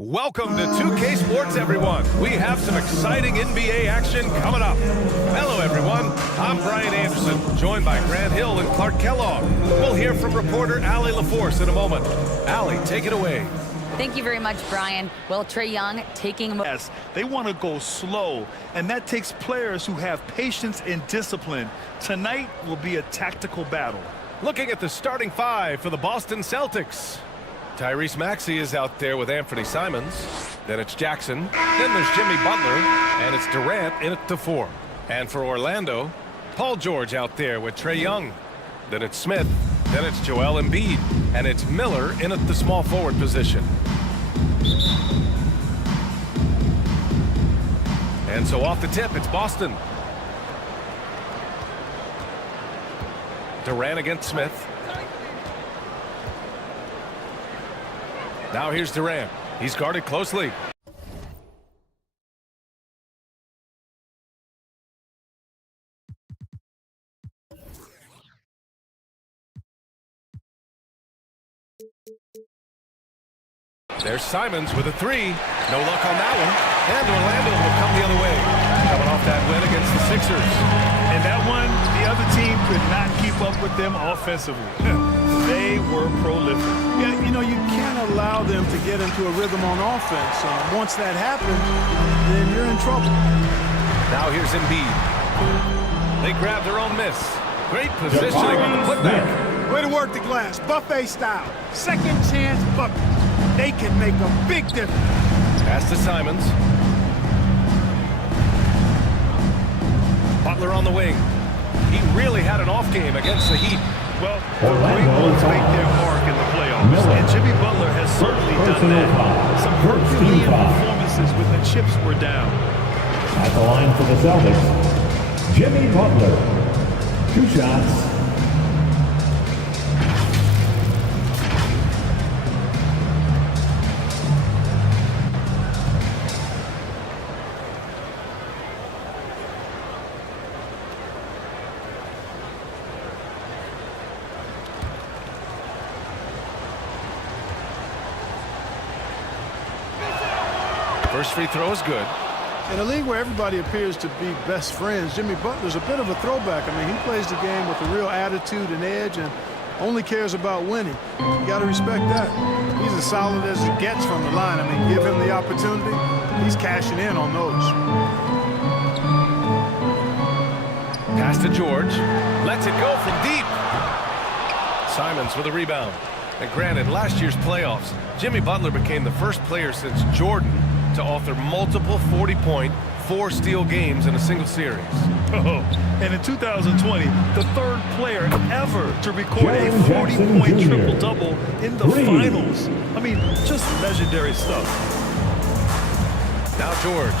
Welcome to 2K Sports, everyone. We have some exciting NBA action coming up. Hello, everyone. I'm Brian Anderson, joined by Grant Hill and Clark Kellogg. We'll hear from reporter Allie LaForce in a moment. Allie, take it away. Thank you very much, Brian. Well, Trae Young taking... Yes, they want to go slow, and that takes players who have patience and discipline. Tonight will be a tactical battle. Looking at the starting five for the Boston Celtics. Tyrese Maxey is out there with Anthony Simons. Then it's Jackson. Then there's Jimmy Butler. And it's Durant in at the 4. And for Orlando, Paul George out there with Trae Young. Then it's Smith. Then it's Joel Embiid. And it's Miller in at the small forward position. And so off the tip, it's Boston. Durant against Smith. Now here's Durant. He's guarded closely. There's Simons with a 3. No luck on that one. And Orlando will come the other way. Coming off that win against the Sixers. And that one, the other team could not keep up with them offensively. They were prolific. Yeah, you know, you can't allow them to get into a rhythm on offense. Once that happens, then you're in trouble. Now here's Embiid. They grab their own miss. Great positioning on the putback. Way to work the glass, buffet style. Second chance buckets. They can make a big difference. Pass to Simons. Butler on the wing. He really had an off game against the Heat. Well, the great ones make their mark in the playoffs, and Jimmy Butler has certainly done that. Some Herculean performances when the chips were down. At the line for the Celtics, Jimmy Butler. 2 shots. First free throw is good. In a league where everybody appears to be best friends, Jimmy Butler's a bit of a throwback. I mean, he plays the game with a real attitude and edge and only cares about winning. You got to respect that. He's as solid as it gets from the line. I mean, give him the opportunity. He's cashing in on those. Pass to George. Lets it go from deep. Simons with a rebound. And granted, last year's playoffs, Jimmy Butler became the first player since Jordan to author multiple 40-point, 4-steal games in a single series. Oh, and in 2020, the third player ever to record a 40-point triple-double in the finals. I mean, just legendary stuff. Now George.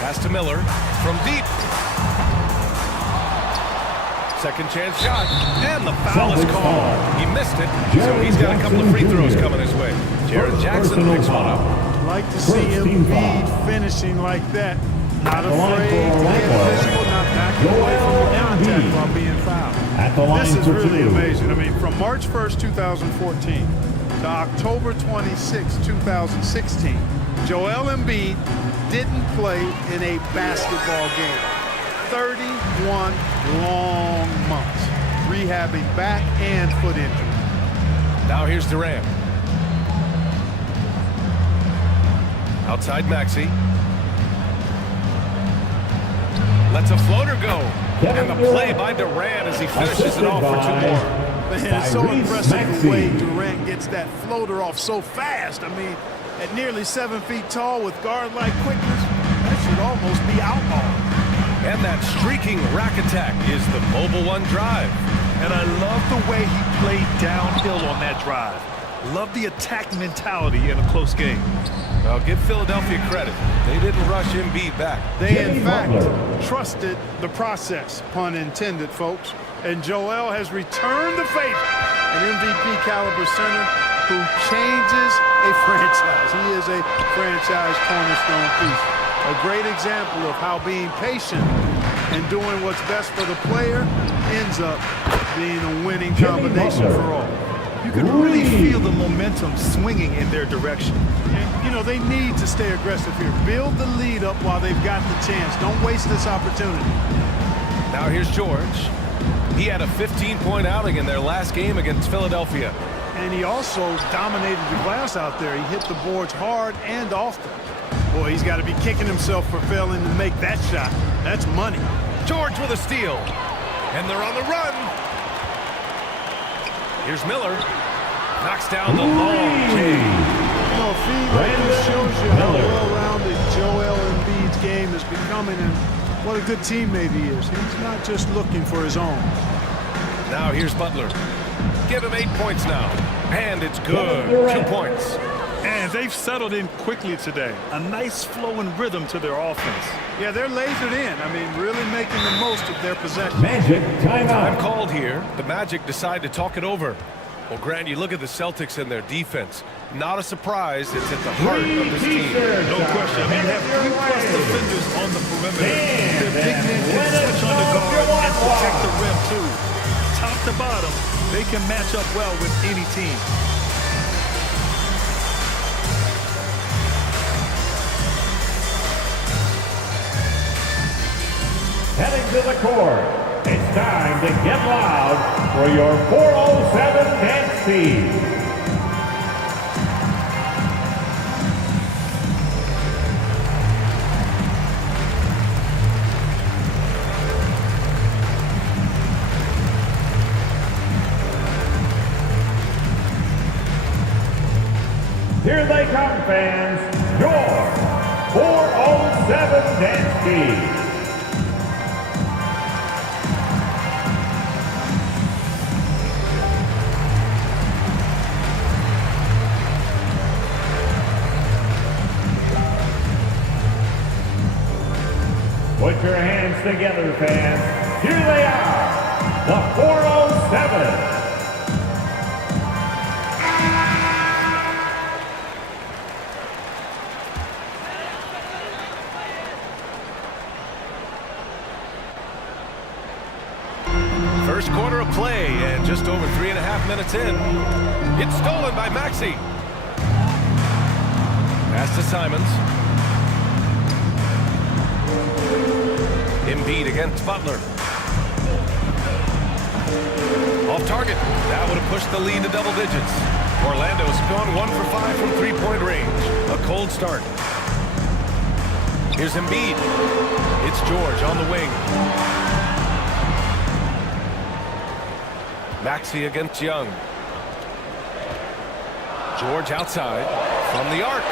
Pass to Miller from deep. Second chance shot, and the foul is called. He missed it, so he's got a couple of free throws coming his way. Jared Jackson picks one up. Like to see Embiid finishing like that. Not afraid to get physical, not backing away from the contact while being fouled. This is really amazing. I mean, from March 1st, 2014 to October 26, 2016, Joel Embiid didn't play in a basketball game. 31 long months rehabbing back and foot injury. Now here's Durant. Outside Maxey. Lets a floater go. And the play by Durant as he finishes it off for 2 more. Man, it's so impressive the way Durant gets that floater off so fast. I mean, at nearly 7 feet tall with guard-like quickness, that should almost be outlawed. And that streaking rack attack is the Mobile One drive. And I love the way he played downhill on that drive. Love the attack mentality in a close game. Well, give Philadelphia credit. They didn't rush Embiid back. They, in fact, trusted the process, pun intended, folks. And Joel has returned the favor. An MVP caliber center who changes a franchise. He is a franchise cornerstone piece. A great example of how being patient and doing what's best for the player ends up being a winning combination for all. You can really feel the momentum swinging in their direction. And, you know, they need to stay aggressive here. Build the lead up while they've got the chance. Don't waste this opportunity. Now here's George. He had a 15-point outing in their last game against Philadelphia. And he also dominated the glass out there. He hit the boards hard and often. Boy, he's got to be kicking himself for failing to make that shot. That's money. George with a steal. And they're on the run. Here's Miller. Knocks down the long J. You know, a feed like this shows you how well-rounded Joel Embiid's game is becoming and what a good teammate he is. He's not just looking for his own. Now here's Butler. Give him 8 points now. And it's good. 2 points. And they've settled in quickly today. A nice flow and rhythm to their offense. Yeah, they're lasered in. I mean, really making the most of their possession. Magic Time timeout. called here. The Magic decide to talk it over. Well, Grant, you look at the Celtics and their defense. Not a surprise. It's at the heart of this team. No question. I mean, they have 3+ defenders on the perimeter. Their big men can switch on the guard and protect the rim, too. Top to bottom, they can match up well with any team. Heading to the court. It's time to get loud for your 407 dance team. Here they come, fans. Your 407 dance team. Put your hands together, fans. Here they are, the 407. First quarter of play, and just over 3.5 minutes in. It's stolen by Maxey. Pass to Simons. Embiid against Butler. Off target. That would have pushed the lead to double digits. Orlando's gone 1 for 5 from three-point range. A cold start. Here's Embiid. It's George on the wing. Maxey against Young. George outside from the arc.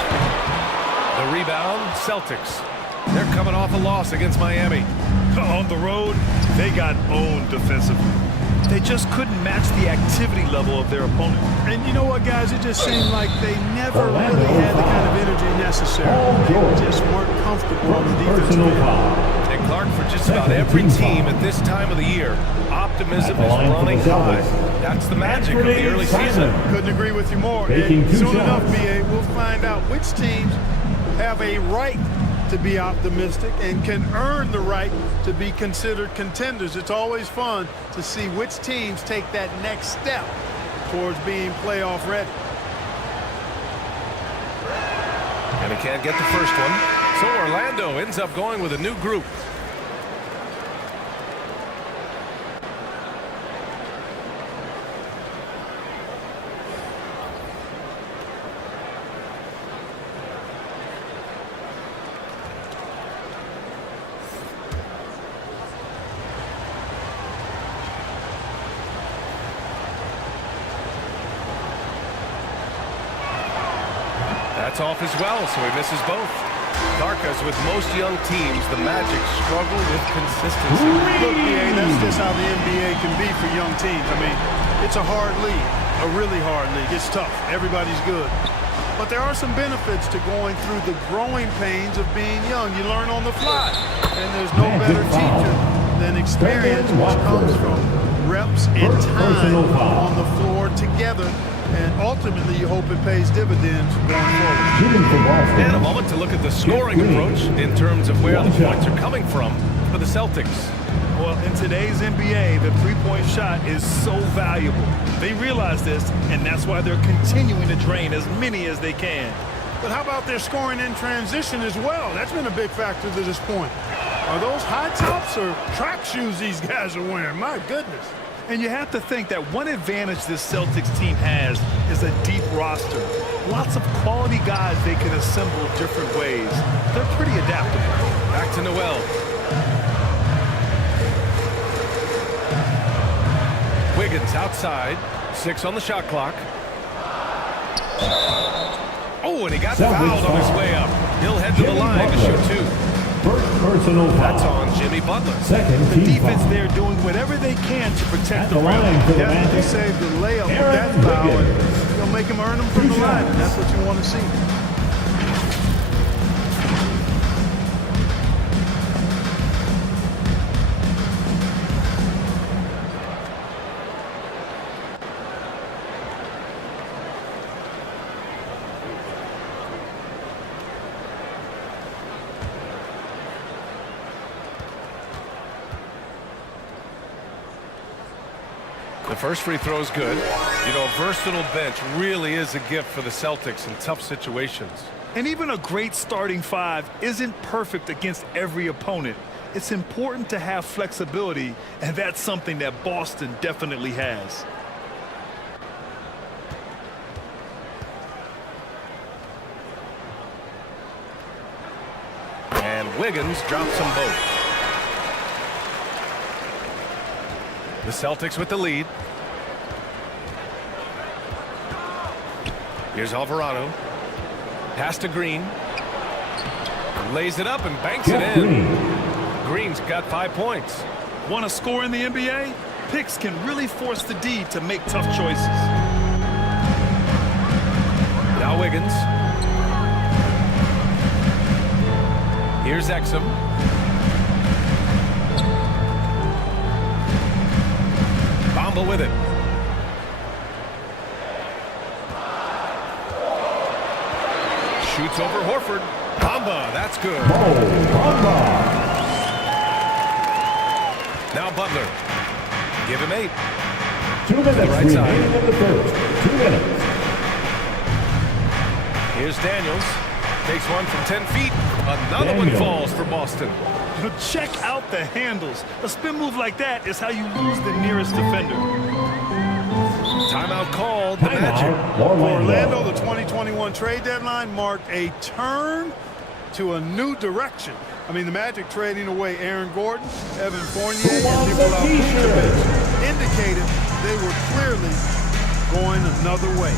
The rebound, Celtics. They're coming off a loss against Miami. On the road, they got owned defensively. They just couldn't match the activity level of their opponent. And you know what, guys? It just seemed like they never really had the kind of energy necessary. They just weren't comfortable on the defensive end. And Clark, for just about every team at this time of the year, optimism is running high. That's the magic of the early season. Couldn't agree with you more. Taking And 2 soon enough, shots. BA, we'll find out which teams have a right to be optimistic and can earn the right to be considered contenders. It's always fun to see which teams take that next step towards being playoff ready. And he can't get the first one. So Orlando ends up going with a new group. That's off as well, so he misses both. Clark, as with most young teams, the Magic struggle with consistency. Look, BA, that's just how the NBA can be for young teams. I mean, it's a hard league, a really hard league. It's tough. Everybody's good. But there are some benefits to going through the growing pains of being young. You learn on the fly. And there's no better teacher than experience, which comes from reps and time on the floor together. And ultimately, you hope it pays dividends going forward. And a moment to look at the scoring approach in terms of where the points are coming from for the Celtics. Well, in today's NBA, the three-point shot is so valuable. They realize this, and that's why they're continuing to drain as many as they can. But how about their scoring in transition as well? That's been a big factor to this point. Are those high tops or track shoes these guys are wearing? My goodness. And you have to think that one advantage this Celtics team has is a deep roster. Lots of quality guys they can assemble different ways. They're pretty adaptable. Back to Noel. Wiggins outside. 6 on the shot clock. Oh, and he got fouled on his way up. He'll head to the line to shoot 2. First personal foul. That's on Jimmy Butler. Second The team defense foul. there doing whatever they can to protect At the the line rim. for the Definitely Magic, saved the layup with Aaron that foul. Wiggins. You'll make him earn them from the line, and that's what you want to see. The first free throw is good. You know, a versatile bench really is a gift for the Celtics in tough situations. And even a great starting 5 isn't perfect against every opponent. It's important to have flexibility, and that's something that Boston definitely has. And Wiggins drops them both. The Celtics with the lead. Here's Alvarado. Pass to Green. Lays it up and banks it in. Green's got 5 points. Want to score in the NBA? Picks can really force the D to make tough choices. Now Wiggins. Here's Exum. Bamba with it. Shoots over Horford. Bamba, that's good. Now Butler. Give him 8. 2 minutes Right side. remaining in the first. 2 minutes. Here's Daniels. Takes one from 10 feet. Another one falls for Boston. Check out the handles. A spin move like that is how you lose the nearest defender. Timeout called. The Magic. Timeout, For Orlando, Orlando. the 2021 trade deadline marked a turn to a new direction. I mean, the Magic trading away Aaron Gordon, Evan Fournier, and Nikola Vucevic indicated they were clearly going another way.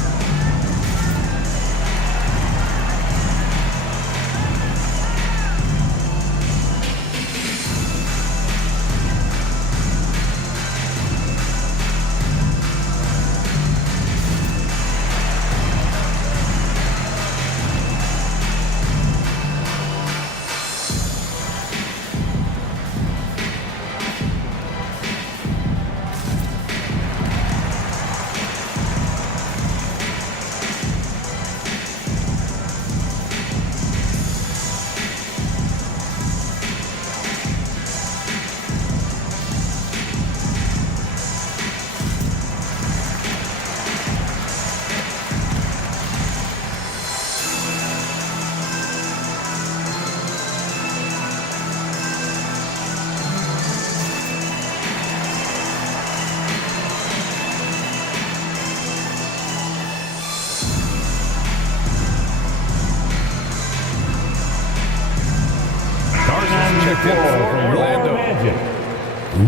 Checked in for Orlando. Magic,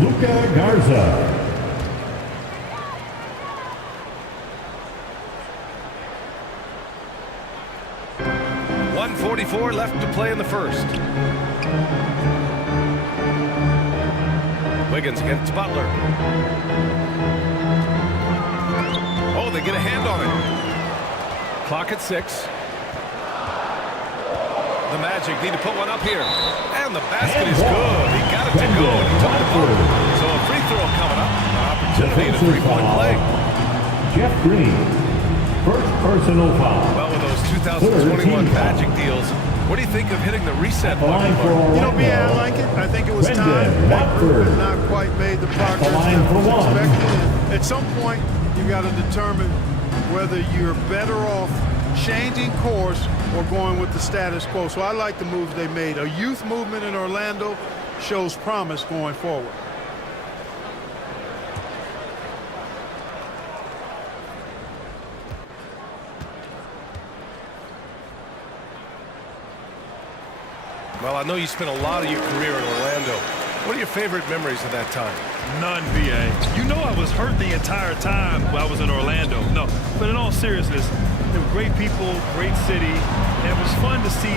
Luka Garza. .144 left to play in the first. Wiggins against Butler. Oh, they get a hand on it. Clock at 6. The Magic need to put one up here. And the basket is good. He got it to go, and he took the ball. So a free throw coming up. An opportunity to 3-point play. Jeff Green, first personal foul. Well, with those 2021 Magic deals, What do you think of hitting the reset button? line for Mark? You know, me, I like it. I think it was time. That group had not quite made the progress that was expected. And at some point, you got to determine whether you're better off changing course or going with the status quo. So I like the moves they made. A youth movement in Orlando shows promise going forward. Well, I know you spent a lot of your career in Orlando. What are your favorite memories of that time? None, B.A. You know I was hurt the entire time while I was in Orlando. No, but in all seriousness, they were great people, great city, and it was fun to see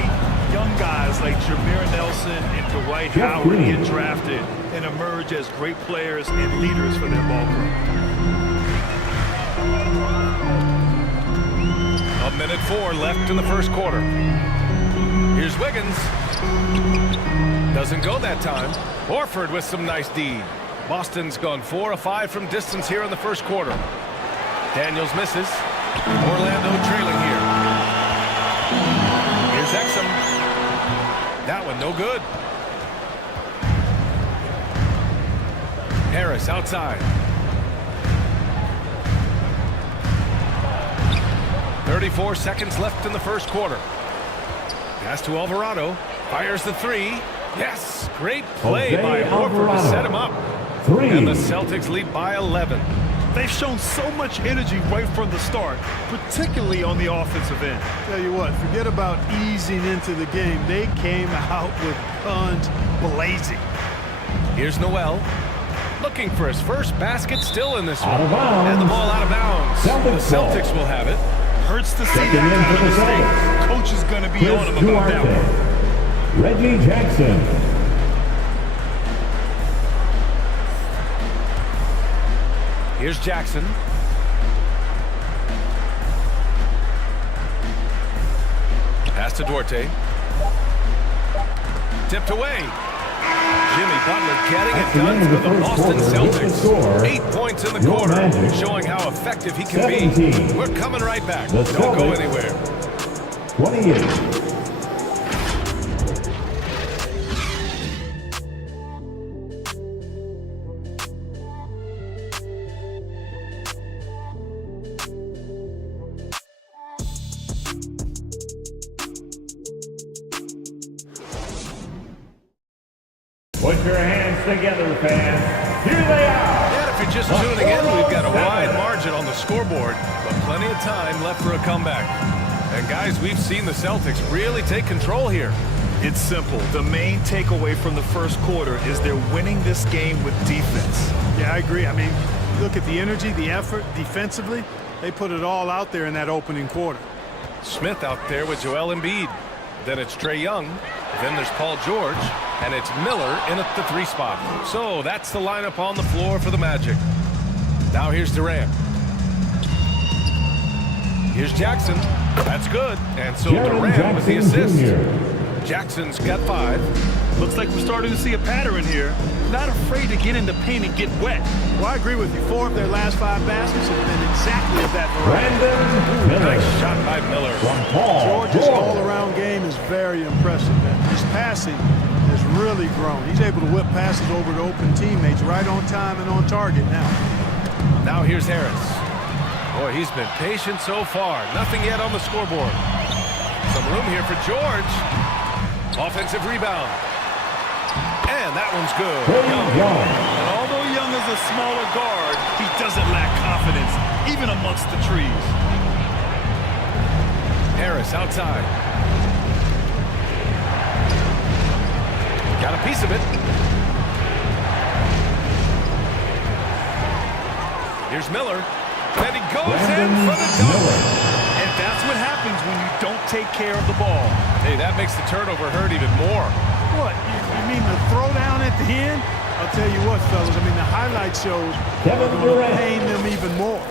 young guys like Jameer Nelson and Dwight Howard get drafted and emerge as great players and leaders for their ball club. 1:04 left in the first quarter. Here's Wiggins. Doesn't go that time. Horford with some nice D. Boston's gone 4 of 5 from distance here in the first quarter. Daniels misses. Orlando trailing here. Here's Exum. That one no good. Harris outside. 34 seconds left in the first quarter. Pass to Alvarado. Fires the three. Yes! Great play by Horford to set him up. And the Celtics lead by 11. They've shown so much energy right from the start, particularly on the offensive end. Tell you what, forget about easing into the game. They came out with guns blazing. Here's Noel. Looking for his first basket, still in this one. Out of bounds. And the ball out of bounds. The Celtics will have it. Hurts to see that kind of mistake. Coach is going to be on him about that one. Reggie Jackson. Here's Jackson. Pass to Duarte. Tipped away. Jimmy Butler getting it done for the Boston Celtics. 8 points in the quarter, showing how effective he can be. We're coming right back. Don't go anywhere. 28. Put your hands together, fans. Here they are. And if you're just tuning in, we've got a wide margin on the scoreboard, but plenty of time left for a comeback. And guys, we've seen the Celtics really take control here. It's simple. The main takeaway from the first quarter is they're winning this game with defense. Yeah, I agree. I mean, look at the energy, the effort defensively. They put it all out there in that opening quarter. Smith out there with Joel Embiid. Then it's Trae Young. Then there's Paul George. And it's Miller in at the 3 spot. So that's the lineup on the floor for the Magic. Now here's Durant. Here's Jackson. That's good. And so Durant with the assist. Jackson's got 5. Looks like we're starting to see a pattern here. Not afraid to get in the paint and get wet. Well, I agree with you. 4 of their last 5 baskets have been exactly of that variety. Nice shot by Miller. George's all-around game is very impressive. His passing has really grown. He's able to whip passes over to open teammates right on time and on target now. Now here's Harris. Boy, he's been patient so far. Nothing yet on the scoreboard. Some room here for George. Offensive rebound. And that one's good. Young. And although Young is a smaller guard, he doesn't lack confidence, even amongst the trees. Harris outside. Got a piece of it. Here's Miller. And he goes in for the dunk. And that's what happens when you don't take care of the ball. Hey, that makes the turnover hurt even more. What? You mean the throwdown at the end? I'll tell you what, fellas. I mean, the highlight shows are going to pain them even more.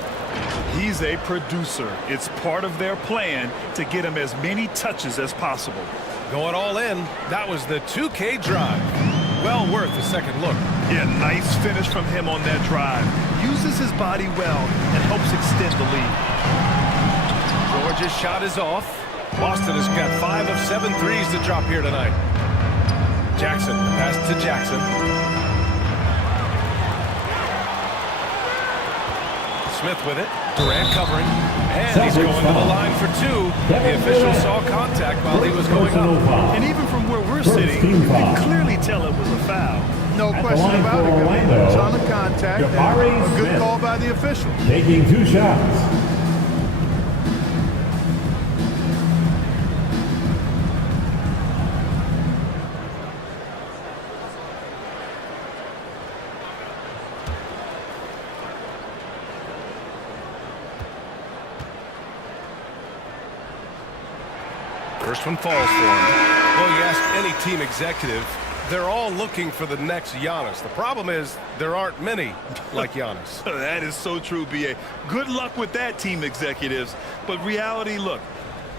He's a producer. It's part of their plan to get him as many touches as possible. Going all in. That was the 2K drive. Well worth a second look. Yeah, nice finish from him on that drive. Uses his body well and helps extend the lead. George's shot is off. Boston has got 5 of 7 threes to drop here tonight. Jackson, pass to Jackson. Smith with it. Durant covering. And he's going to the line for 2. The official saw contact while he was going up. And even from where we're sitting, you can clearly tell it was a foul. No question about it. I mean, it's on the contact. And a good call by the official. Taking 2 shots. First one falls for him. Well, you ask any team executive, they're all looking for the next Giannis. The problem is there aren't many like Giannis. That is so true, B.A. Good luck with that, team executives. But reality, look,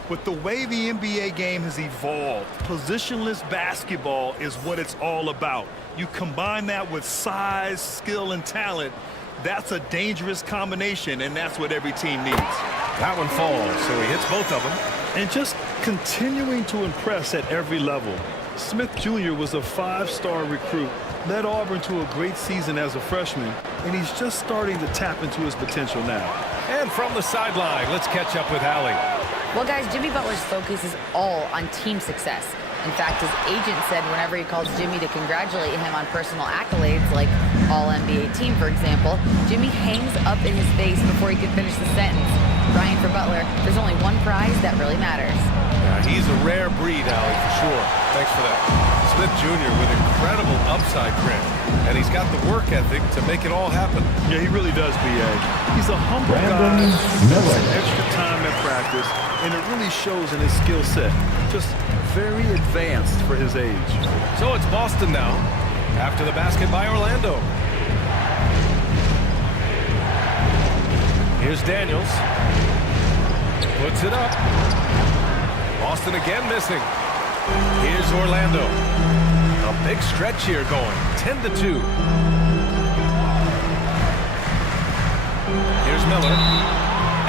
with the way the NBA game has evolved, positionless basketball is what it's all about. You combine that with size, skill, and talent, that's a dangerous combination, and that's what every team needs. That one falls, so he hits both of them. And just continuing to impress at every level. Smith Jr. was a 5-star recruit, led Auburn to a great season as a freshman, and he's just starting to tap into his potential now. And from the sideline, let's catch up with Allie. Well, guys, Jimmy Butler's focus is all on team success. In fact, his agent said whenever he calls Jimmy to congratulate him on personal accolades, like All-NBA team, for example, Jimmy hangs up in his face before he can finish the sentence. Brian, for Butler, there's only one prize that really matters. Yeah, he's a rare breed, Allie, for sure. Thanks for that. Smith Jr. with incredible upside grit, and he's got the work ethic to make it all happen. Yeah, he really does, B.A. He's a humble guy, some extra time at practice, and it really shows in his skill set. Just very advanced for his age. So it's Boston now, after the basket by Orlando. Here's Daniels. Puts it up. Boston again missing. Here's Orlando. A big stretch here going. 10-2. Here's Miller.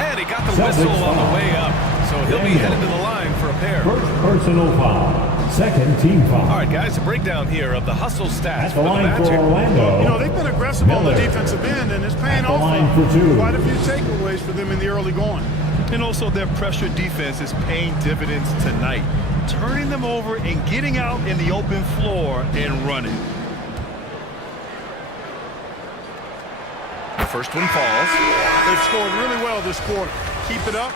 And he got the whistle on the way up. So he'll be headed to the line for a pair. First personal foul. Second team foul. All right, guys, a breakdown here of the hustle stats At for the Magic. You know, they've been aggressive on the defensive end, and it's paying off for 2. quite a few takeaways for them in the early going. And also their pressure defense is paying dividends tonight, turning them over and getting out in the open floor and running. The first one falls. They've scored really well this quarter. Keep it up,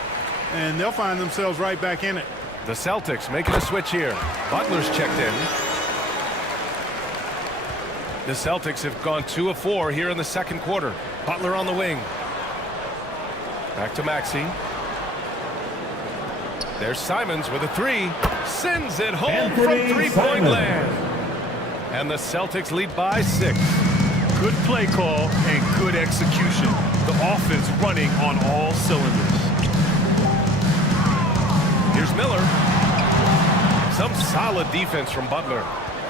and they'll find themselves right back in it. The Celtics making a switch here. Butler's checked in. The Celtics have gone 2 of 4 here in the second quarter. Butler on the wing. Back to Maxey. There's Simons with a 3. Sends it home from 3-point land. And the Celtics lead by 6. Good play call and good execution. The offense running on all cylinders. Here's Miller. Some solid defense from Butler.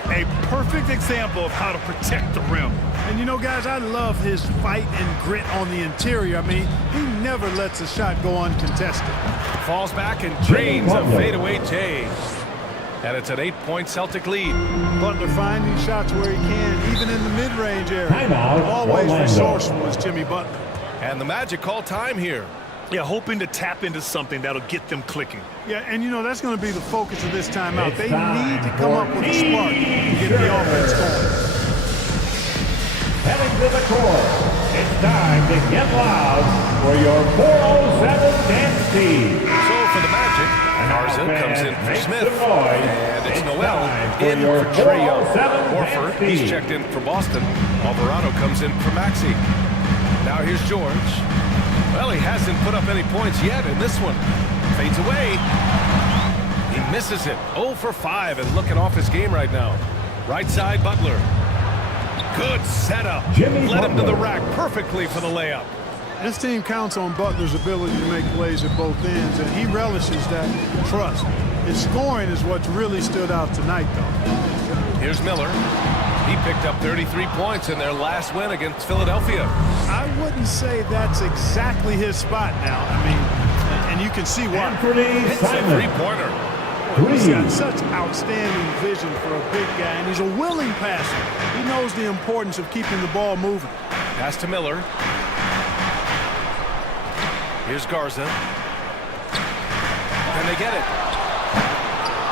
A perfect example of how to protect the rim. And, you know, guys, I love his fight and grit on the interior. I mean, he never lets a shot go uncontested. Falls back and drains a fadeaway J. And it's an 8-point Celtic lead. Butler finding shots where he can, even in the mid-range area. Timeout, Always Orlando. resourceful is Jimmy Butler. And the Magic call time here. Yeah, hoping to tap into something that'll get them clicking. Yeah, and you know, that's going to be the focus of this timeout. It's They time need to come up with a spark and get the offense going. Heading to the court. It's time to get loud for your 407 dance team. So for the Magic, Garza comes in for Smith. And it's Noel in for Trae Young. Horford, he's checked in for Boston. Alvarado comes in for Maxey. Now here's George. Well, he hasn't put up any points yet in this one. Fades away. He misses it. 0 for 5 and looking off his game right now. Right side, Butler. Good setup. Led him to the rack perfectly for the layup. This team counts on Butler's ability to make plays at both ends, and he relishes that trust. His scoring is what's really stood out tonight, though. Here's Miller. He picked up 33 points in their last win against Philadelphia. I wouldn't say that's exactly his spot now. I mean, and you can see why. It's a three-pointer. He's got such outstanding vision for a big guy, and he's a willing passer. He knows the importance of keeping the ball moving. Pass to Miller. Here's Garza. And they get it.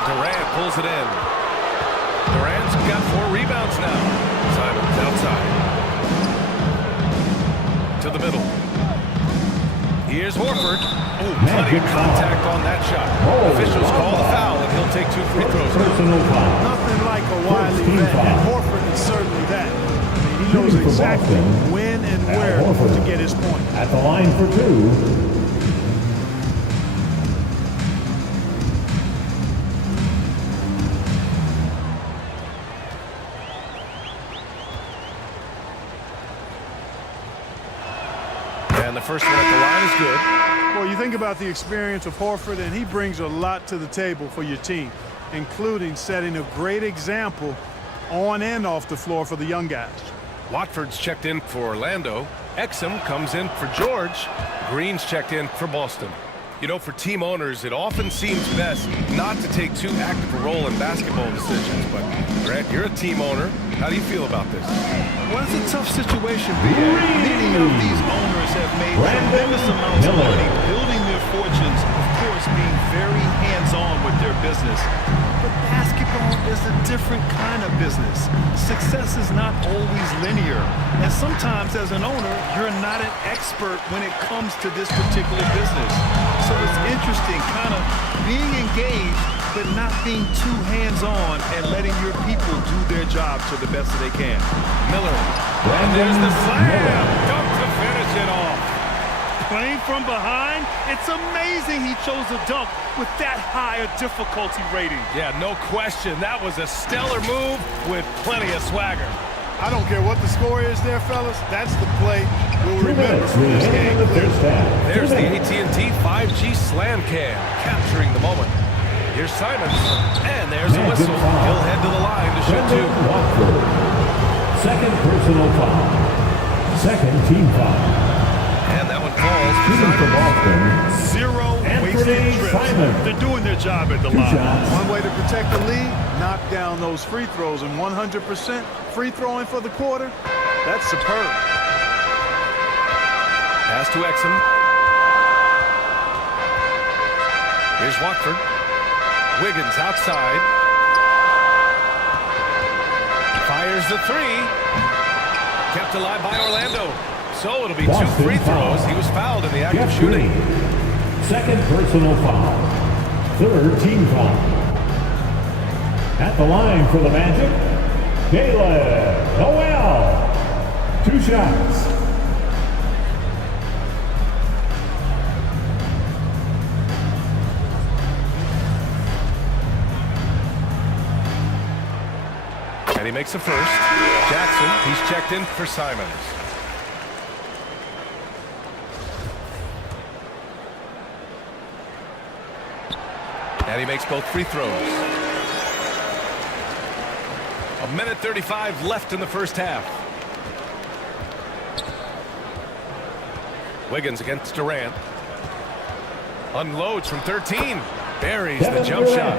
Durant pulls it in. Durant's got 4 rebounds now. Simons outside. To the middle. Here's Horford. Oh, plenty of contact on that shot. Officials call the foul, and he'll take 2 free throws. Nothing like a wily vet, and Horford is certainly that. I mean, he knows exactly when and where to get his point. At the line for 2. And the first one at the line is good. Well, you think about the experience of Horford, and he brings a lot to the table for your team, including setting a great example on and off the floor for the young guys. Watford's checked in for Orlando. Exum comes in for George. Green's checked in for Boston. You know, for team owners, it often seems best not to take too active a role in basketball decisions. But, Grant, you're a team owner. How do you feel about this? Well, it's a tough situation, B.A. Many of these owners have made tremendous amounts of money building their fortunes, of course, being very hands-on with their business. But basketball is a different kind of business. Success is not always linear. And sometimes, as an owner, you're not an expert when it comes to this particular business. So it's interesting kind of being engaged, but not being too hands-on and letting your people do their job to the best that they can. Miller. And there's the slam. Dunk to finish it off. Playing from behind, it's amazing he chose a dunk with that high a difficulty rating. Yeah, no question. That was a stellar move with plenty of swagger. I don't care what the score is there, fellas. That's the play we'll remember from this game. There's the AT&T 5G Slam Cam, capturing the moment. Here's Simons, and there's a whistle. He'll head to the line to shoot 2. Second personal foul. Second team foul. And that one falls to Shooting for Simons. Boston. 0 wasted trips. They're doing their job at the line. One way to protect the lead, knock down those free throws, and 100% free throwing for the quarter, that's superb. Pass to Exum. Here's Watford. Wiggins outside. Fires the 3. Kept alive by Orlando. So it'll be 2 free throws. He was fouled in the act of shooting. Second personal foul. Third team foul. At the line for the Magic, Caleb Noel. 2 shots. And he makes the first. Jackson, he's checked in for Simons. And he makes both free throws. 1:35 left in the first half. Wiggins against Durant. Unloads from 13. Buries the jump shot.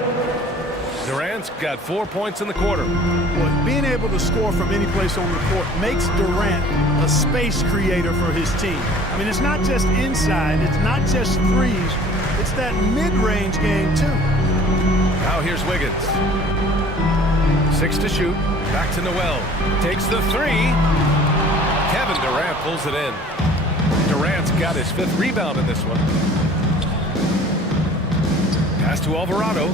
Durant's got 4 points in the quarter. Well, being able to score from any place on the court makes Durant a space creator for his team. I mean, it's not just inside, it's not just threes, it's that mid-range game too. Now here's Wiggins. 6 to shoot. Back to Noel. Takes the 3. Kevin Durant pulls it in. Durant's got his 5th rebound in this one. Pass to Alvarado.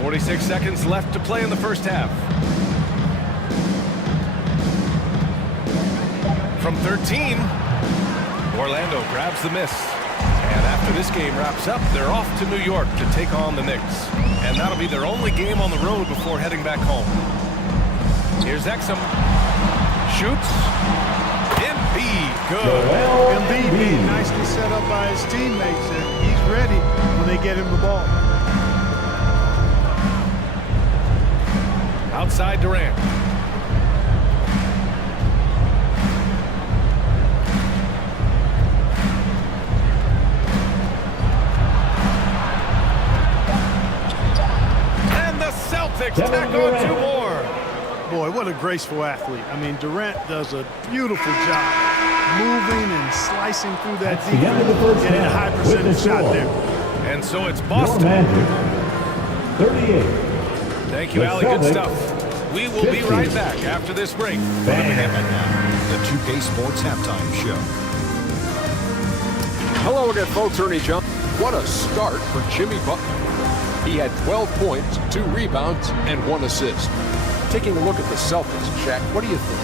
46 seconds left to play in the first half. From 13, Orlando grabs the miss. And after this game wraps up, they're off to New York to take on the Knicks. And that'll be their only game on the road before heading back home. Here's Exum. Shoots. Embiid. Good. Embiid being nicely set up by his teammates, and he's ready when they get him the ball. Outside Durant. And the Celtics tack on 2 more. Boy, what a graceful athlete. I mean, Durant does a beautiful job moving and slicing through that defense, getting a high percentage shot there. And so it's Your Boston. Magic, 38. Thank you, The Allie. Good Celtics, stuff. We will be 50. right back after this break. Bam. And now, the 2K Sports Halftime Show. Hello again, folks. Ernie Johnson. What a start for Jimmy Butler. He had 12 points, 2 rebounds, and 1 assist. Taking a look at the Celtics, Shaq, what do you think?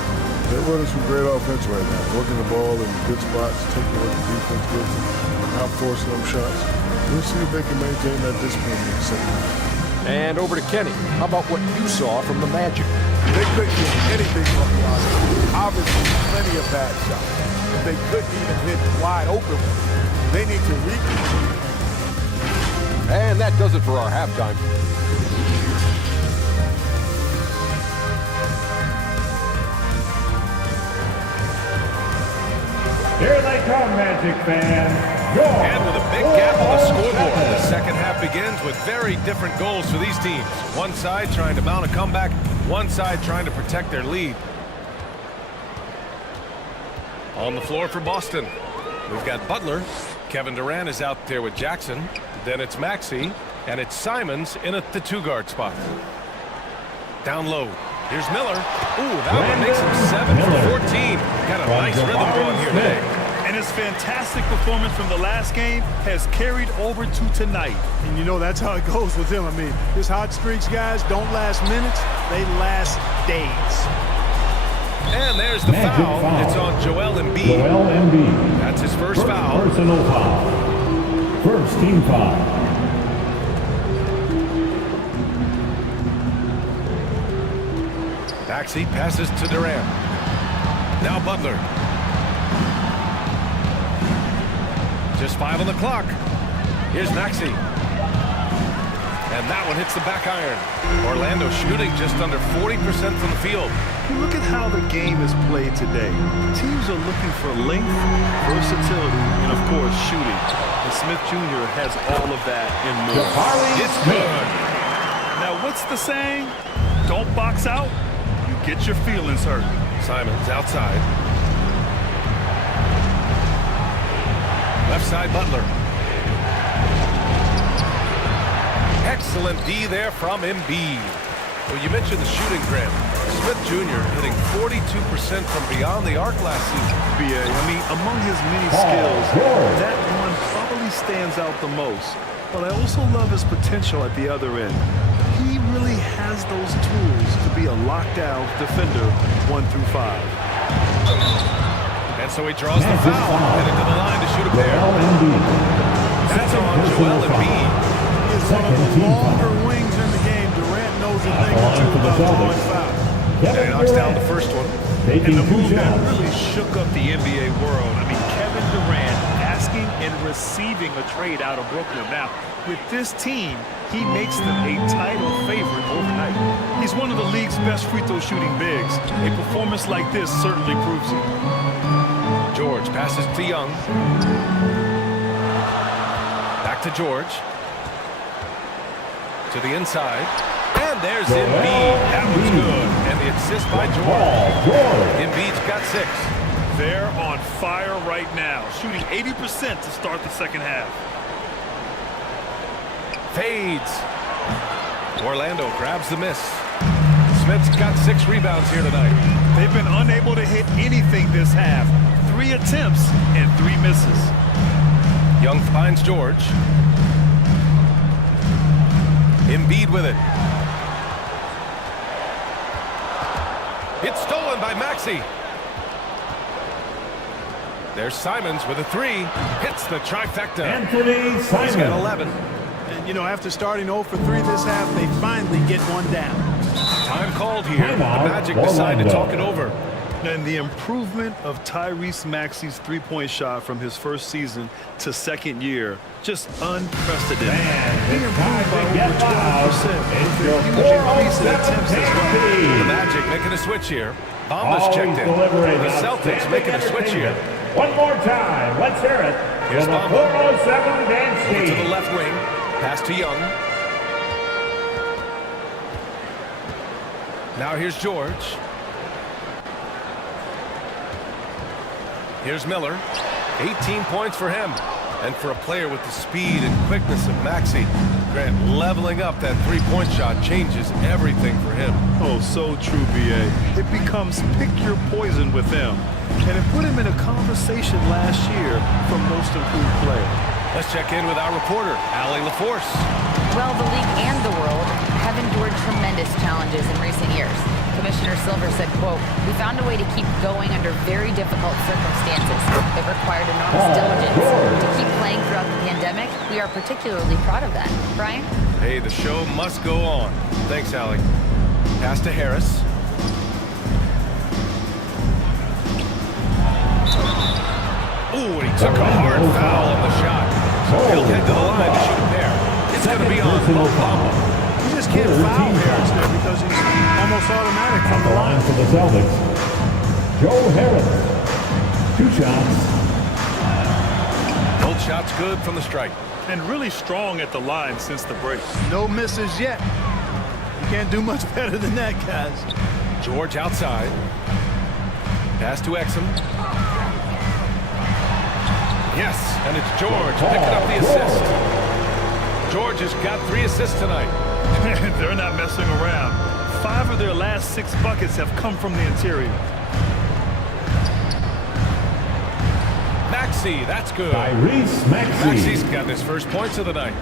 They're running some great offense right now, working the ball in good spots, taking what the defense gives them, out forcing them shots. We'll see if they can maintain that discipline in the second half. And over to Kenny. How about what you saw from the Magic? They couldn't get anything on the offense. Obviously, plenty of bad shots. But they couldn't even hit wide open ones. They need to regroup. And that does it for our halftime. Here they come, Magic fans. And with a big gap on the scoreboard, the second half begins with very different goals for these teams. One side trying to mount a comeback, one side trying to protect their lead. On the floor for Boston, we've got Butler. Kevin Durant is out there with Jackson. Then it's Maxey, and it's Simons in at the 2-guard spot. Down low. Here's Miller. Ooh, that one makes him 7 for 14. Got a nice rhythm going here today. And his fantastic performance from the last game has carried over to tonight. And you know that's how it goes with him. I mean, his hot streaks, guys, don't last minutes. They last days. And there's the foul. It's on Joel Embiid. Joel Embiid. That's his first foul. Personal foul. First team foul. Maxey passes to Durant. Now Butler. Just 5 on the clock. Here's Maxey. And that one hits the back iron. Orlando shooting just under 40% from the field. Look at how the game is played today. Teams are looking for length, versatility, and of course shooting. And Smith Jr. has all of that and more. It's good. Now what's the saying? Don't box out, you get your feelings hurt. Simons outside. Left side Butler. Excellent D there from Embiid. Well, you mentioned the shooting, Grant. Smith Jr. hitting 42% from beyond the arc last season. BA, I mean, among his many skills, that one probably stands out the most. But I also love his potential at the other end. He really has those tools to be a lockdown defender 1 through 5. And so he draws the foul, heading to the line to shoot a pair. That's on Joel Embiid. Is one of the longer wings in the game. Durant knows a thing or two about drawing fouls. And he knocks down the first one. And the move that really shook up the NBA world. I mean, Kevin Durant asking and receiving a trade out of Brooklyn. Now, with this team, he makes them a title favorite overnight. He's one of the league's best free throw shooting bigs. A performance like this certainly proves it. George passes to Young. Back to George. To the inside. And there's Embiid. That was good. And the assist by George. Embiid's got 6. They're on fire right now, shooting 80% to start the second half. Fades. Orlando grabs the miss. Smith's got 6 rebounds here tonight. They've been unable to hit anything this half. 3 attempts and 3 misses. Young finds George. Embiid with it. It's stolen by Maxey. There's Simons with a 3. Hits the trifecta. Anthony Simons. He's got 11. And, you know, after starting 0 for 3 this half, they finally get one down. Time called here. The Timeout, Magic decide to Orlando. talk it over. And the improvement of Tyrese Maxey's three-point shot from his first season to second year, just unprecedented. He improved by over 20%, with a huge increase in attempts as well. The Magic making a switch here. Bamba's checked in. The Celtics making a switch here. One more time. Let's hear it. Here's For the Bamba. 407 dance Over to team. the left wing. Pass to Young. Now here's George. Here's Miller. 18 points for him. And for a player with the speed and quickness of Maxey, Grant, leveling up that three-point shot changes everything for him. Oh, so true, B.A. It becomes pick your poison with him. And it put him in a conversation last year for most improved player. Let's check in with our reporter, Allie LaForce. Well, the league and the world have endured tremendous challenges in recent years. Commissioner Silver said, quote, "We found a way to keep going under very difficult circumstances. It required enormous diligence. To keep playing throughout the pandemic, we are particularly proud of that." Brian? Hey, the show must go on. Thanks, Allie. Pass to Harris. Ooh, and he took a hard foul on the shot. So he'll head to the line to shoot a pair. It's going to be on Bamba. You just can't foul Harris there because he's almost automatic from The the line line. for the Celtics. Joe Harris. 2 shots. Both shots good from the strike. And really strong at the line since the break. No misses yet. You can't do much better than that, guys. George outside. Pass to Exum. Yes, and it's George picking up the assist. George has got 3 assists tonight. They're not messing around. 5 of their last 6 buckets have come from the interior. Maxey, that's good. Tyrese Maxey. Maxey's got his first points of the night.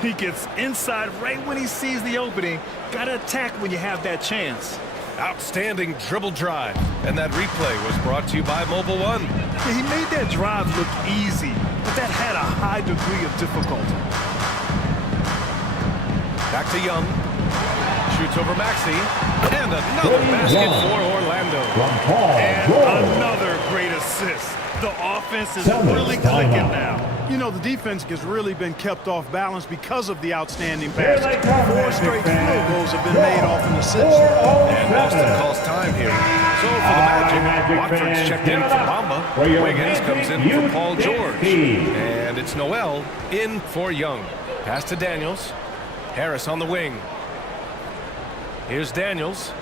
He gets inside right when he sees the opening. Gotta attack when you have that chance. Outstanding dribble drive. And that replay was brought to you by Mobile One. Yeah, he made that drive look easy, but that had a high degree of difficulty. Back to Young. Shoots over Maxey. And another basket for Orlando. From Paul And George. another great assist. The offense is Celtics really clicking timeout. now. You know, the defense has really been kept off balance because of the outstanding Here pass. they come, 4 Magic straight fans. field goals have been made off an assist. 407. And Boston calls time here. So for the Magic, Watford's fans, checked give in it for up Bamba. for your Wiggins Magic comes in for Youth Paul Dance George. team. And it's Noel in for Young. Pass to Daniels. Harris on the wing. Here's Daniels.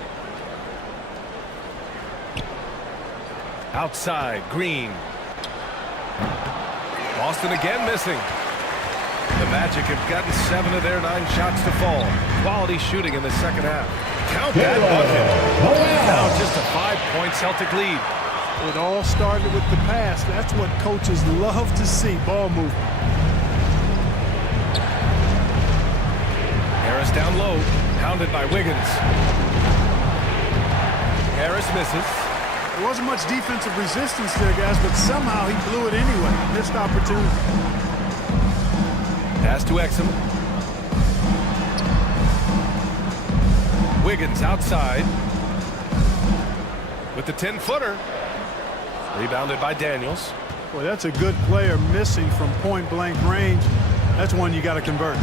Outside, Green. Boston again missing. The Magic have gotten 7 of their 9 shots to fall. Quality shooting in the second half. Count that bucket. Now just a 5-point Celtic lead. It all started with the pass. That's what coaches love to see, ball movement. Harris down low, pounded by Wiggins. Harris misses. There wasn't much defensive resistance there, guys, but somehow he blew it anyway. Missed opportunity. Pass to Exum. Wiggins outside with the 10-footer. Rebounded by Daniels. Boy, that's a good player missing from point-blank range. That's one you got to convert.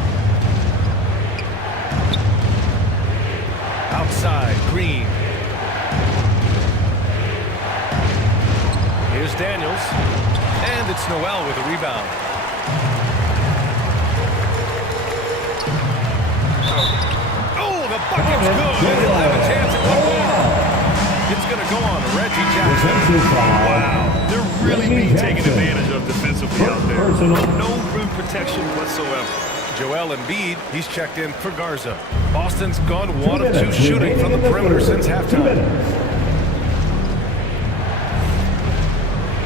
Outside, Green. Here's Daniels. And it's Noel with a rebound. Oh, the bucket's good. And he'll have a chance at one more. It's going to go on to Reggie Jackson. Wow, they're really being taken advantage of defensively out there. Personal. No rim protection whatsoever. Joel Embiid, he's checked in for Garza. Boston's gone 1 of 2 shooting from the perimeter since halftime.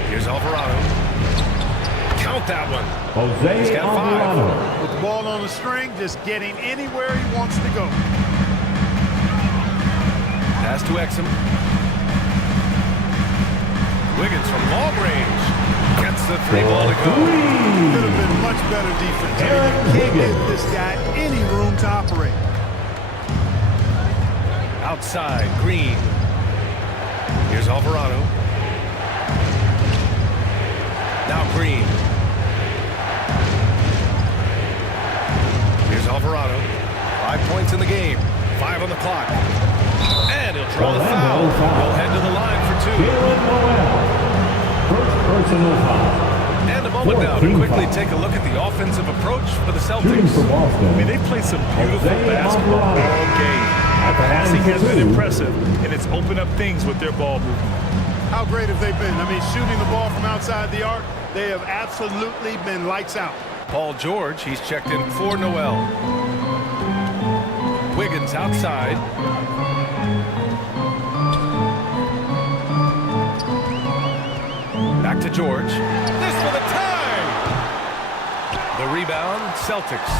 Here's Alvarado. Count that one. He's Jose got 5. Alvarado. With the ball on the string, just getting anywhere he wants to go. Pass to Exum. Wiggins from long range. Gets the 3 ball to go. Could have been much better defense. You can't give this guy any room to operate. Outside, Green. Here's Here's Alvarado. Now Green. Here's Alvarado. 5 points in the game. 5 on the clock. And he'll draw the foul. He'll head to the line for 2. First personal foul. And a moment now to quickly take a look at the offensive approach for the Celtics. I mean, they play some beautiful basketball all game. The passing has been impressive, and it's opened up things with their ball movement. How great have they been? I mean, shooting the ball from outside the arc, they have absolutely been lights out. Paul George, he's checked in for Noel. Wiggins outside. Back to George. This for the tie! The rebound, Celtics.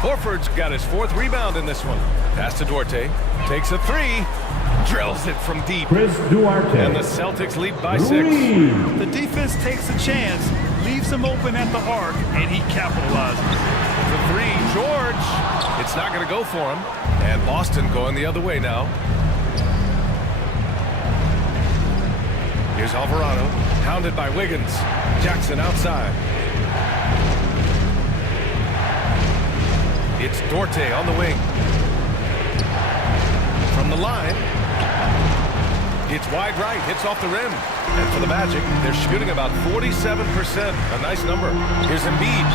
Horford's got his 4th rebound in this one. Pass to Duarte. Takes a 3. Drills it from deep. Chris Duarte. And the Celtics lead by 6. The defense takes a chance, leaves him open at the arc, and he capitalizes. The 3, George. It's not going to go for him. And Boston going the other way now. Here's Alvarado. Hounded by Wiggins. Jackson outside. It's Duarte on the wing. From the line. It's wide right. Hits off the rim. And for the Magic, they're shooting about 47%. A nice number. Here's Embiid.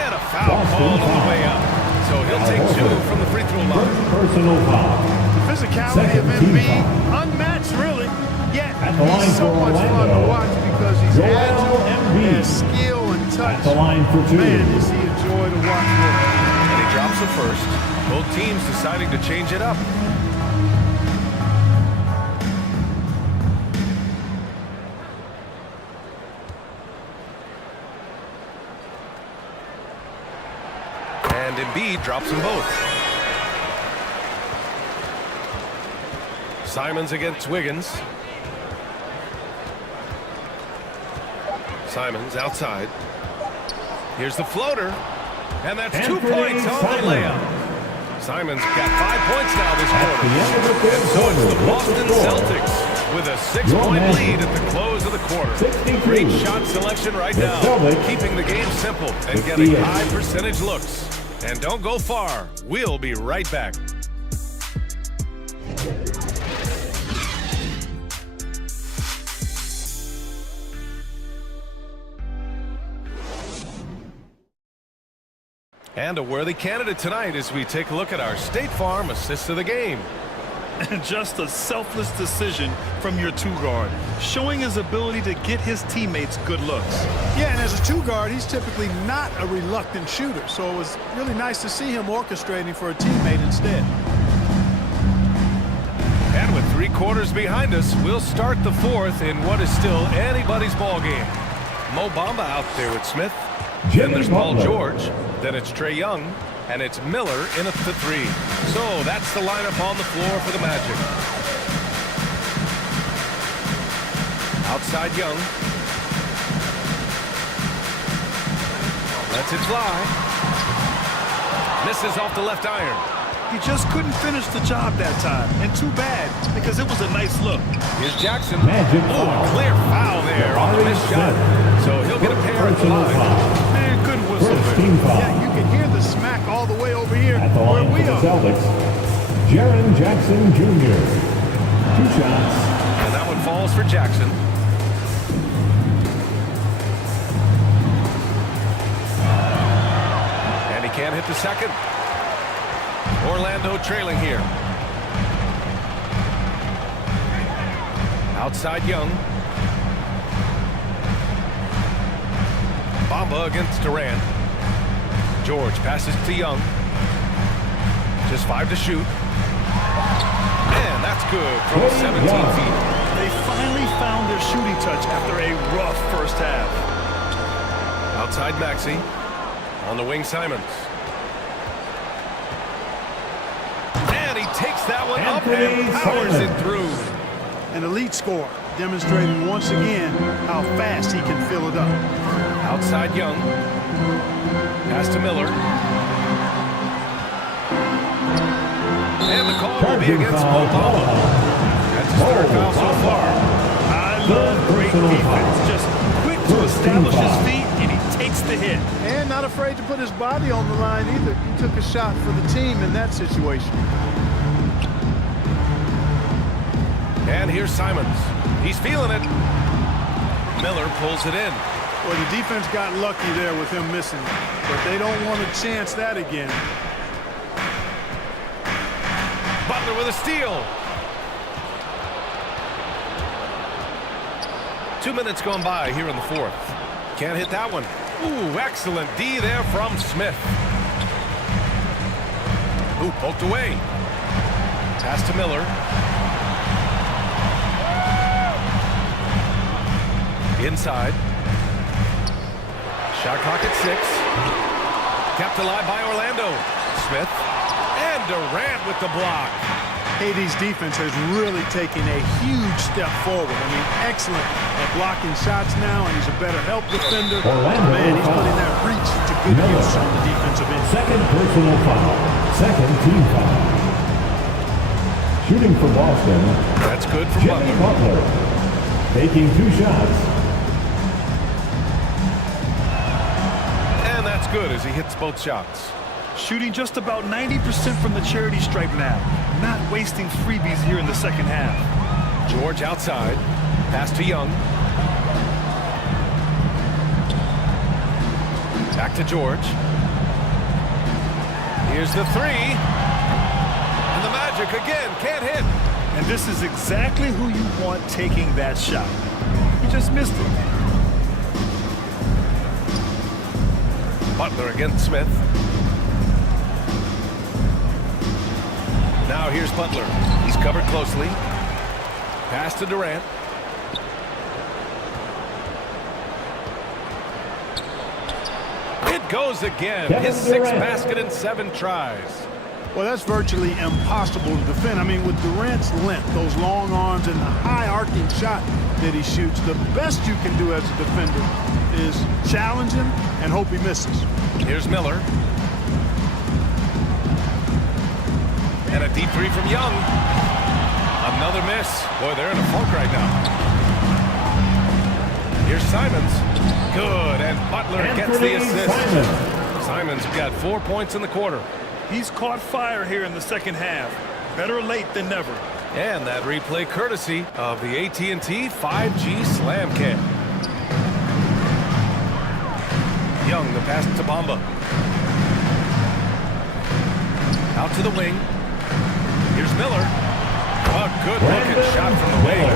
And a foul called on the way up. So he'll take 2 from the free throw line. Personal foul. The physicality of Embiid, unmatched really. Yet he's so much fun to watch because he's agile, has skill and touch. The line for 2. Man, is he a joy to watch. And he drops the first. Both teams deciding to change it up. And Embiid drops them both. Simons against Wiggins. Simons outside. Here's the floater. And that's 2 points on the layup. Simons got 5 points now this quarter. And so it's the Boston Celtics with a 6-point lead at the close of the quarter. Great shot selection right now. Keeping the game simple and getting high percentage looks. And don't go far. We'll be right back. And a worthy candidate tonight as we take a look at our State Farm assist of the game. And just a selfless decision from your 2-guard, showing his ability to get his teammates good looks. Yeah, and as a 2-guard, he's typically not a reluctant shooter, so it was really nice to see him orchestrating for a teammate instead. And with 3 quarters behind us, we'll start the 4th in what is still anybody's ball game. Mo Bamba out there with Smith. Then there's Paul George. Then it's Trae Young. And it's Miller in at the 3. So that's the lineup on the floor for the Magic. Outside Young. Lets it fly. Misses off the left iron. He just couldn't finish the job that time. And too bad, because it was a nice look. Here's Jackson. Oh, clear foul there on the missed shot. So he'll get a pair at the line. Man, good whistle. Yeah, you can hear the smack all the way over here At the where line we for the are. Celtics, Jaren Jackson Jr. 2 shots. And that one falls for Jackson. And he can't hit the second. Orlando trailing here. Outside Young. Bamba against Durant. George passes to Young. Just 5 to shoot. And that's good from 17 feet. They finally found their shooting touch after a rough first half. Outside Maxey. On the wing, Simons. And he takes that one up and powers it through. An elite scorer, demonstrating once again how fast he can fill it up. Outside Young. Pass to Miller. And the call will be against Mo Bamba. That's his 3rd foul so love great defense. Just quick to establish his feet, and he takes the hit. And not afraid to put his body on the line either. He took a shot for the team in that situation. And here's Simons. He's feeling it. Miller pulls it in. Well, the defense got lucky there with him missing, but they don't want to chance that again. Butler with a steal. 2 minutes gone by here in the fourth. Can't hit that one. Ooh, excellent D there from Smith. Ooh, poked away. Pass to Miller. Inside. Shot clock at 6. Kept alive by Orlando. Smith. And Durant with the block. KD's defense has really taken a huge step forward. I mean, excellent at blocking shots now, and he's a better help defender. Man, he's putting that reach to good use on the defensive end. Second personal foul. Second team foul. Shooting for Boston. That's good for Jimmy Butler. Taking 2 shots. And that's good as he hits both shots. Shooting just about 90% from the charity stripe now. Not wasting freebies here in the second half. George outside. Pass to Young. Back to George. Here's the 3. And the Magic again can't hit. And this is exactly who you want taking that shot. He just missed it. Butler against Smith. Now here's Butler. He's covered closely. Pass to Durant. It goes again. His 6th basket in 7 tries. Well, that's virtually impossible to defend. I mean, with Durant's length, those long arms, and the high arcing shot that he shoots, the best you can do as a defender is challenge him and hope he misses. Here's Miller. And a deep 3 from Young. Another miss. Boy, they're in a funk right now. Here's Simons. Good, and Butler gets the assist. Simons got 4 points in the quarter. He's caught fire here in the second half. Better late than never. And that replay courtesy of the AT&T 5G Slam Cam. Young, the pass to Bamba. Out to the wing. Here's Miller. A good-looking shot from the wing.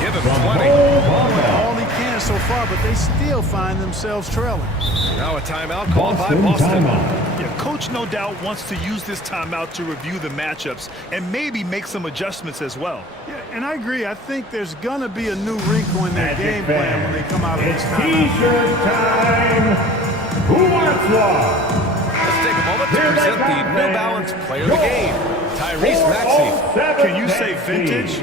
Give him 20. All he can so far, but they still find themselves trailing. Now a timeout called by Boston. Yeah, coach no doubt wants to use this timeout to review the matchups and maybe make some adjustments as well. Yeah, and I agree. I think there's going to be a new wrinkle in their game plan when they come out of this timeout. T-shirt time. Who wants one? Let's take a moment to present the New Balance Player of the Game, Tyrese Maxey. Can you say vintage?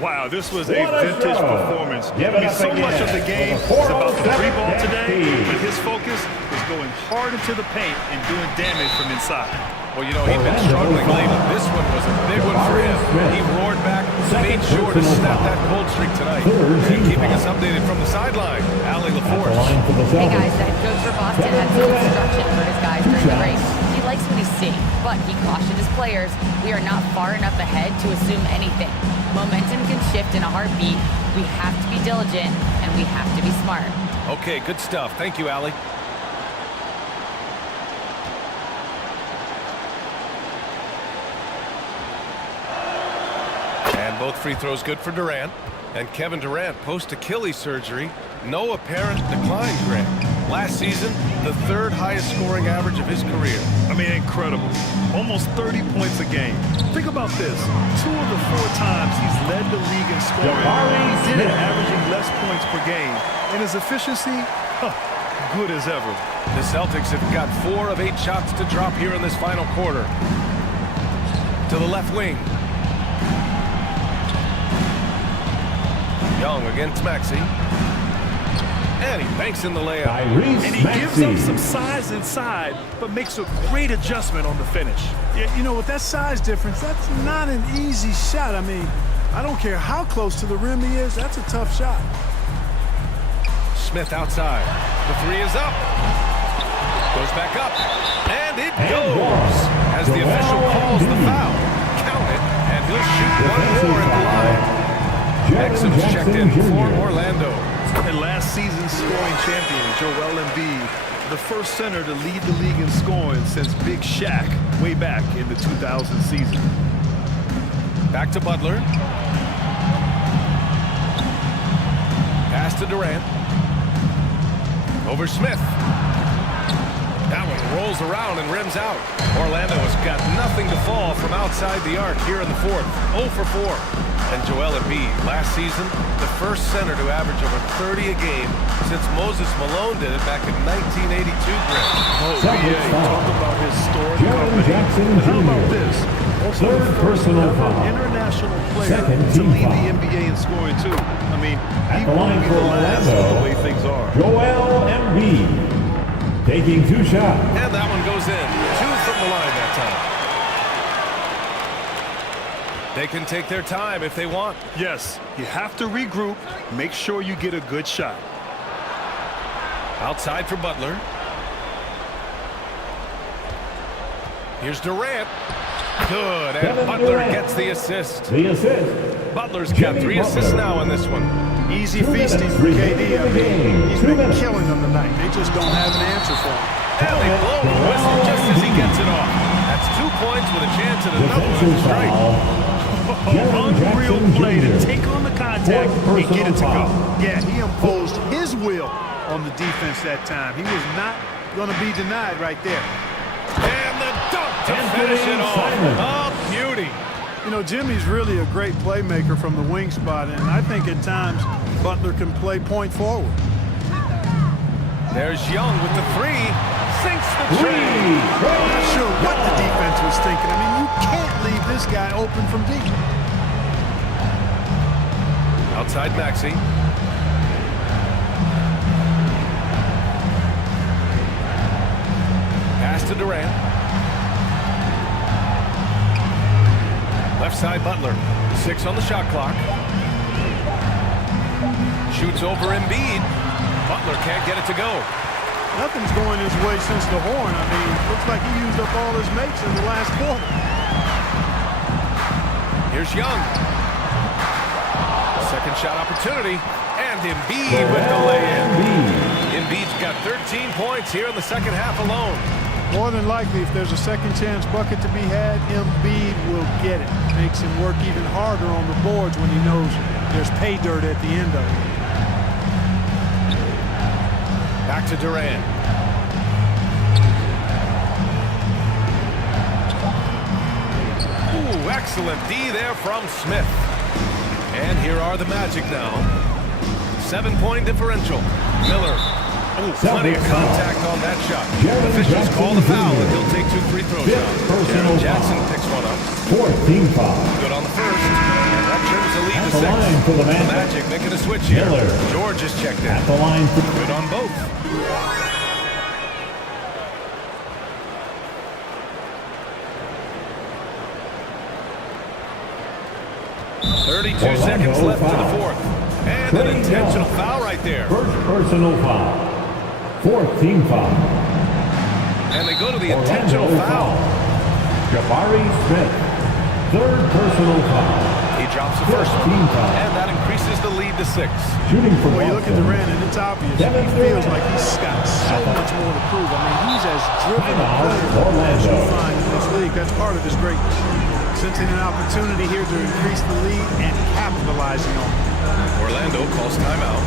Wow, this was a vintage performance. I mean, so much of the game is about the free ball today, but his focus was going hard into the paint and doing damage from inside. Well, you know, he'd been struggling late, but this one was a big one for him. He roared back, made sure to snap that cold streak tonight. And keeping us updated from the sideline, Allie LaForce. Hey guys, the head coach for Boston had some instruction for his guys during the break. He likes what he's seeing, but he cautioned his players, we are not far enough ahead to assume anything. Momentum can shift in a heartbeat. We have to be diligent, and we have to be smart. Okay, good stuff. Thank you, Allie. And both free throws good for Durant. And Kevin Durant, post-Achilles surgery, no apparent decline, Greg. Last season, the 3rd highest scoring average of his career. I mean, incredible. Almost 30 points a game. Think about this. 2 of the 4 times he's led the league in scoring. He did it averaging less points per game. And his efficiency, good as ever. The Celtics have got 4 of 8 shots to drop here in this final quarter. To the left wing. Young against Maxey. And he banks in the layup. And he gives up some size inside, but makes a great adjustment on the finish. Yeah, you know, with that size difference, that's not an easy shot. I mean, I don't care how close to the rim he is. That's a tough shot. Smith outside. The three is up. Goes back up. And it goes. As the official calls the foul. Count it. And he'll shoot one more at the line. Exum's checked in for Orlando. And last season's scoring champion, Joel Embiid, the first center to lead the league in scoring since Big Shaq way back in the 2000 season. Back to Butler. Pass to Durant. Over Smith. That one rolls around and rims out. Orlando has got nothing to fall from outside the arc here in the fourth. 0 for 4. And Joel Embiid, last season, the first center to average over 30 a game since Moses Malone did it back in 1982, Greg. Oh, yeah, talk about historic company. But how about this? Also the first ever international player to lead the NBA in scoring, too. I mean, he won't be the last with the way things are. Joel Embiid taking 2 shots. And that one goes in. 2 from the line that time. They can take their time if they want. Yes, you have to regroup. Make sure you get a good shot. Outside for Butler. Here's Durant. Good, and Kevin Butler Durant gets the assist. The assist. Butler's got 3 assists now in this one. Easy feasting for KD. I mean, he's been killing them tonight. They just don't have an answer for him. And they blow the whistle just as he gets it off. That's 2 points with a chance at another one straight. Unreal play to take on the contact and get it to go. Yeah, he imposed his will on the defense that time. He was not going to be denied right there. And the dunk to finish it off. Oh, beauty. You know, Jimmy's really a great playmaker from the wing spot, and I think at times Butler can play point forward. There's Young with the 3. Sinks the tree. Not sure what the defense was thinking. I mean, you can't leave this guy open from deep. Outside Maxey. Pass to Durant. Left side Butler. 6 on the shot clock. Shoots over Embiid. Butler can't get it to go. Nothing's going his way since the horn. I mean, looks like he used up all his mates in the last quarter. Here's Young. Second shot opportunity. And Embiid with the lay-in. Embiid's got 13 points here in the second half alone. More than likely, if there's a second chance bucket to be had, Embiid will get it. Makes him work even harder on the boards when he knows there's pay dirt at the end of it. Back to Durant. Ooh, excellent D there from Smith. And here are the Magic now. 7-point differential. Miller. Ooh, plenty of contact on that shot. Officials call the foul, and he'll take 2 free throw shots. Jaren Jackson picks one up. 14 foul. Good on the first. And that trims the lead At to the 6. line for the The Magic. Magic making a switch here. Miller. George is checked in. At the line for Good on both. Orlando seconds left foul. to the fourth. And an intentional foul right there. First personal foul. 4th team foul. And they go to the intentional foul. Jabari Smith. 3rd personal foul. He drops the first one. Team foul. And that increases the lead to 6. Shooting for Well, you look at Boston. Durant, and it's obvious. Kevin He feels Durant. like he's got so much more to prove. I mean, he's as driven a Timeout, player as Orlando. you'll find in this league. That's part of his greatness. Sensing an opportunity here to increase the lead and capitalizing on it. Orlando calls timeout.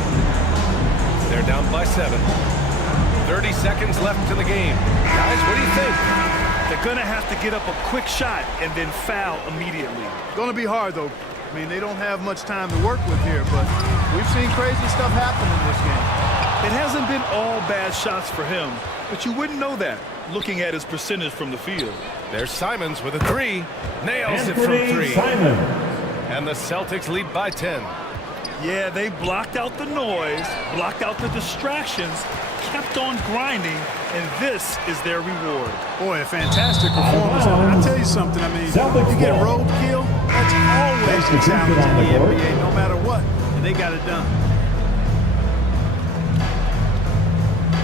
They're down by 7. 30 seconds left in the game. Guys, what do you think? They're going to have to get up a quick shot and then foul immediately. Going to be hard, though. I mean, they don't have much time to work with here, but we've seen crazy stuff happen in this game. It hasn't been all bad shots for him, but you wouldn't know that looking at his percentage from the field. There's Simons with a 3. Nails it Anthony from 3. Simons. And the Celtics lead by 10. Yeah, they blocked out the noise, blocked out the distractions, kept on grinding, and this is their reward. Boy, a fantastic performance. And I'll tell you something. I mean, Celtics you get ball. roadkill, That's always a challenge in the NBA, no matter what. And they got it done.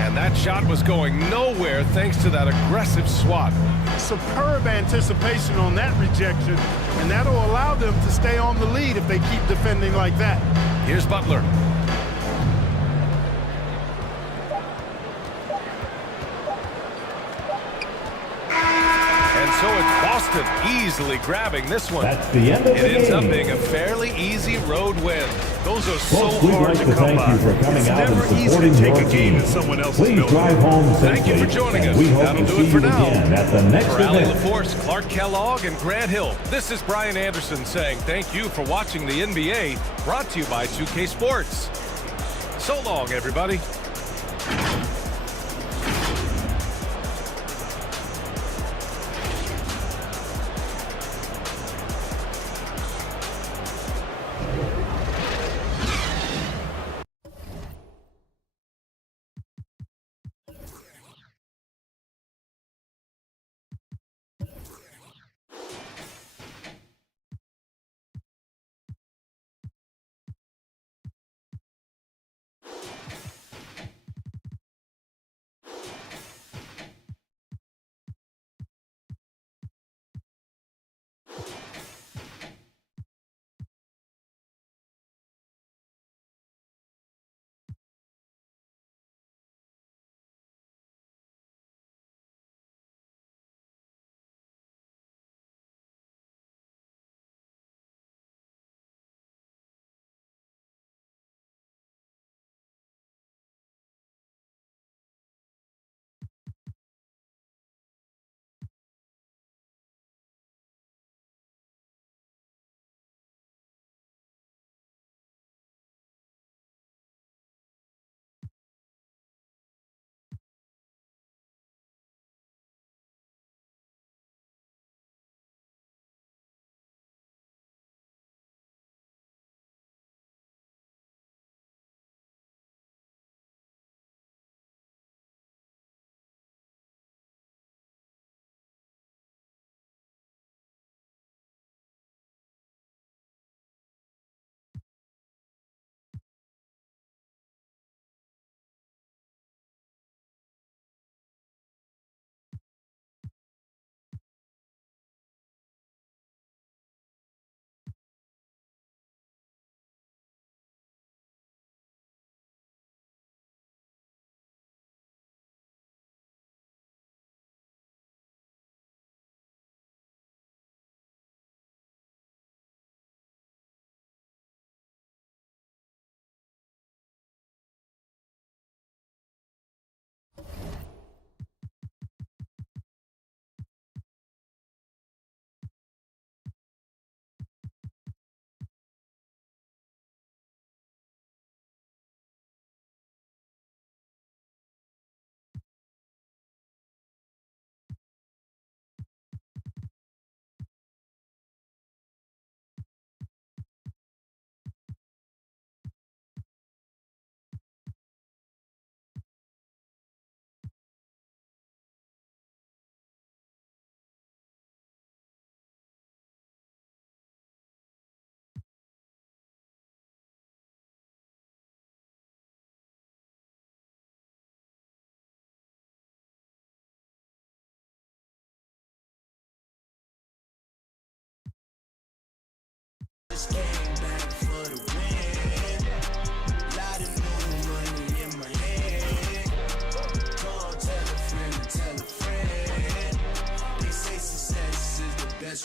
And that shot was going nowhere thanks to that aggressive swat. Superb anticipation on that rejection, and that'll allow them to stay on the lead if they keep defending like that. Here's Butler. And so it's Boston easily grabbing this one. That's the end of the game. It ends up being a fairly easy road win. Those are so Folks, we'd hard like to to come thank by. you for coming It's out and never easy to supporting take your a game team. in someone else's Please building. drive home safely. Thank you for joining and us. we hope That'll to do see it for you now. again at the next For Allie event. LaForce, Clark Kellogg, and Grant Hill, this is Brian Anderson saying thank you for watching the NBA, brought to you by 2K Sports. So long, everybody.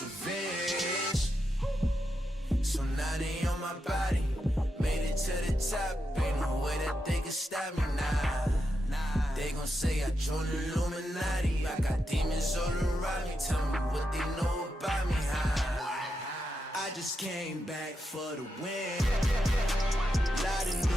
Revenge. So now they on my body. Made it to the top. Ain't no way that they can stop me now. They gon' say I joined the Illuminati. I got demons all around me. Tell me what they know about me, huh? I just came back for the win. Lot of